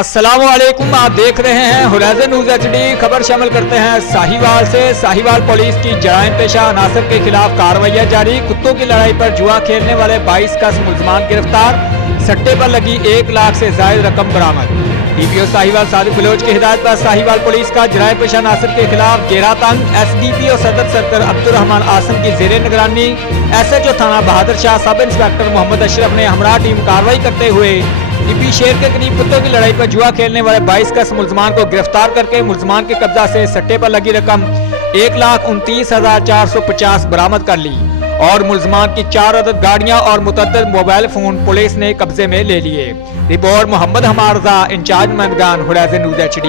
अस्सलाम वालेकुम, आप देख रहे हैं होराइजन न्यूज़ HD। खबर शामिल करते हैं साहिवाल से। साहिवाल पुलिस की जराइम पेशा अनासर के खिलाफ कार्रवाइयाँ जारी। कुत्तों की लड़ाई पर जुआ खेलने वाले 22 का मुलजमान गिरफ्तार। सट्टे पर लगी 1 लाख से जायद रकम बरामद। DPO साहिवाल सादिक बलोच की हिदायत पर साहिवाल पुलिस का जराइम पेशा अनासर के खिलाफ गेरा तंग SDPO सदर सर्कल अब्दुर्रहमान आसम की जेर निगरानी SHO थाना बहादुर शाह सब इंस्पेक्टर मोहम्मद अशरफ ने हमरा टीम कार्रवाई करते हुए टिब्बी शेर के करीब कुत्तों की लड़ाई पर जुआ खेलने वाले 22 का मुलजमान को गिरफ्तार करके मुलजमान के कब्जा से सट्टे पर लगी रकम 1,29,450 बरामद कर ली और मुलजमान की 4 अदद गाड़ियां और मुतअद्दिद मोबाइल फोन पुलिस ने कब्जे में ले लिए। रिपोर्ट मोहम्मद हमार रजा, इंचार्ज मंदगान, होराइजन न्यूज़ HD।